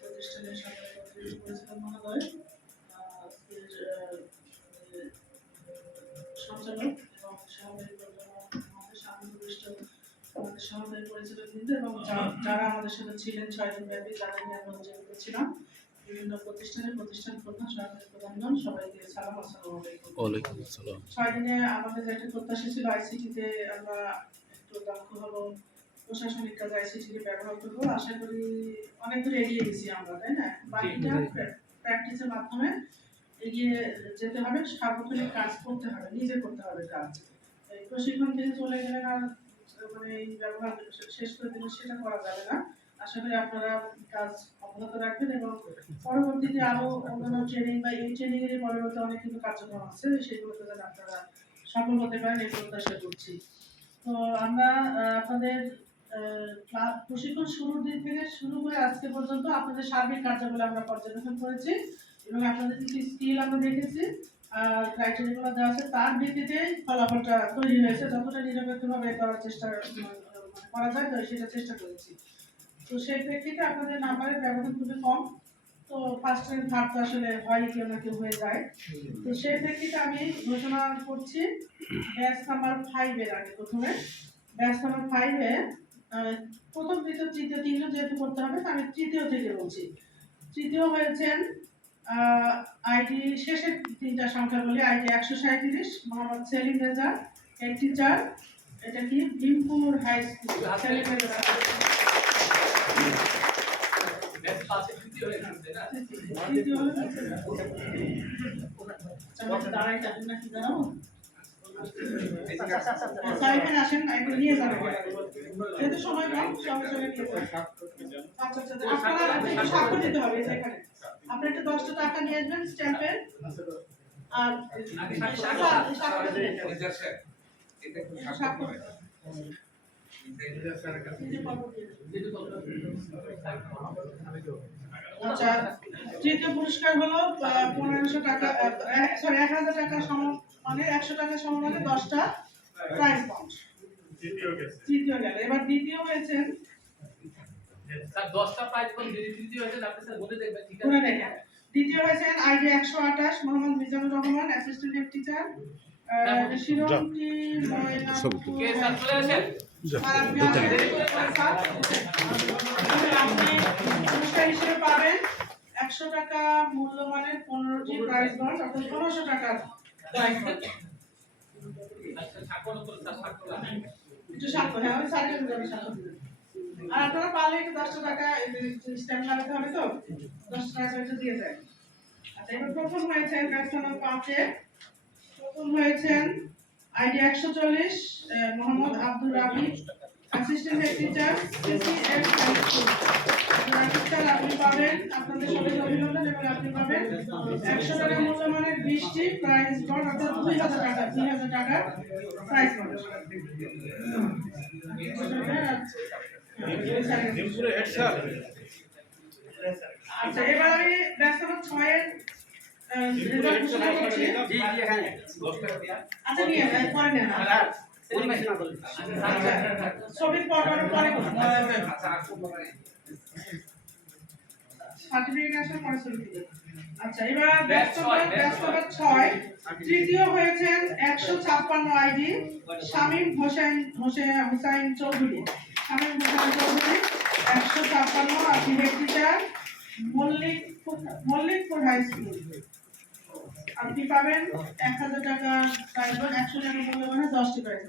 প্রতিষ্ঠানের সরকারি কর্মচারী পরিচালক মহোদয় আহ, আজকের, আহ, আমাদের, আহ, সঞ্চালক এবং সহকারী পরিচালক আমাদের সামগ্রিষ্ট আমাদের সহকারী পরিচালক বৃন্দ এবং যারা আমাদের সাথে ছিলেন ছয় ব্যাপী তাদের নিয়ে আমরা উদযাপিত ছিলাম বিভিন্ন প্রতিষ্ঠানে প্রতিষ্ঠান প্রধান সরকারি প্রধানগণ সবাইকে সালাম আসসালামু আলাইকুম। ছয় দিনে আমাদের একটা প্রত্যাশা ছিল আইসিটিতে আমরা একটু দক্ষ হব। প্রশাসনিক কাজ আইসিটিকে ব্যবহার করব। আশা করি অনেক দূর এগিয়ে গেছি আমরা তাই না? বাকিটা প্র্যাকটিসের মাধ্যমে এগিয়ে যেতে হবে সার্বক্ষণিক কাজ করতে হবে নিজে করতে হবে কাজ। এই প্রশিক্ষণ থেকে চলে গেলে আর মানে এই ব্যবহার শেষ করে দিলে সেটা করা যাবে না। আশা করি আপনারা কাজ অব্যাহত রাখবেন এবং পরবর্তীতে আরও অন্যান্য ট্রেনিং বা এই ট্রেনিং এর পরবর্তী অনেক কিন্তু কার্যক্রম আছে সেগুলোতে যেন আপনারা সফল হতে পারেন এই প্রত্যাশা করছি। তো আমরা আপনাদের প্রশিক্ষণ শুরুর দিন থেকে শুরু করে আজকে পর্যন্ত আপনাদের সার্বিক কার্যাবলী আমরা পর্যবেক্ষণ করেছি এবং আপনাদের কিছু স্কিল আমরা দেখেছি, আর ক্রাইটেরিয়াগুলো দেওয়া আছে। তার ভিত্তিতে ফলাফলটা তৈরি হয়েছে, যতটা নিরপেক্ষভাবে করার চেষ্টা মানে করা যায় সেটা চেষ্টা করেছি। তো সেই প্রেক্ষিতে আপনাদের নাম্বারের ব্যবধান খুবই কম। তো ফার্স্ট র্যাঙ্ক থার্ড তো আসলে হয় কেউ না কেউ হয়ে যায়। তো সেই প্রেক্ষিতে আমি ঘোষণা করছি ব্যাচ নাম্বার ফাইভের আগে প্রথমে। ব্যাচ নাম্বার ফাইভে প্রথম দ্বিতীয় তৃতীয় তিনজন যেহেতু করতে হবে আমি তৃতীয় থেকে বলছি। তৃতীয় হয়েছেন আইডি শেষের তিনটা সংখ্যা বলি আইডি একশো সাঁত্রিশ মোহাম্মদ সেলিম রেজা হেড টিচার এটা কি? Bhimpur high school Selim Reza. হলো আচ্ছা, দাঁড়াই যাবেন নাকি জানাব আচ্ছা, এখানে আসেন একটু নিয়ে যাবেন যেহেতু সময় কম সঙ্গে সঙ্গে নিয়ে যাবেন আচ্ছা আচ্ছা আপনারা একটু স্বাক্ষর দিতে হবে এখানে আপনি একটা দশটা টাকা নিয়ে আসবেন স্ট্যাম্পের আর স্বাক্ষর- স্বাক্ষর দিবেন। স্বাক্ষর। আচ্ছা তৃতীয় পুরস্কার হলো পনেরোশো টাকা সরি এক হাজার টাকা সম মানে একশো টাকা সমমানে দশটা প্রাইজ পাউন্ড তৃতীয় গেল এবার দ্বিতীয় হয়েছেন স্যার দশটা প্রাইজ কোন তৃতীয় হয়েছে আপনি স্যার বলে দেখবেন ঠিক আছে? দ্বিতীয় হয়েছেন আইডি একশো আঠাশ Mohammad Mizanur Rahman assistant head teacher. আপনি পুরস্কার হিসেবে পাবেন একশো টাকা মূল্যমানের পনেরোটি প্রাইজ বন্ড অর্থাৎ পনেরোশো টাকার প্রাইজ একটু স্বাক্ষর হ্যাঁ স্বাক্ষর। আর আপনারা পারলে একটু দশটা টাকা স্ট্যাম্প লাগাতে হবে তো দশটা টাকা একটু দিয়ে দেয় আচ্ছা প্রথম হয়েছেন ব্যাচ পাঁচে প্রথম হয়েছেন আইডি একশো চল্লিশ Mohammad Abdul Rabi assistant head teacher high school sir আপনি পাবেন, আপনাদের সবাইকে অভিনন্দন এবং আপনি পাবেন একশো টাকা মূল্যমানের বিশটি প্রাইজ বন্ড অর্থাৎ দুই হাজার টাকা, দুই হাজার টাকার প্রাইজ বন্ড আচ্ছা এবার ব্যস্ত ছয় তৃতীয় হয়েছেন একশো ছাপ্পান্ন আইডি শামীম হোসেন হোসেন হুসাইন চৌধুরী শামীম হোসেন চৌধুরী একশো ছাপ্পান্ন আপনি head teacher Mallik Mallikpur high school আপনি পাবেন এক হাজার টাকা একশো টাকা মূল্যমানে দশটি প্রাইজ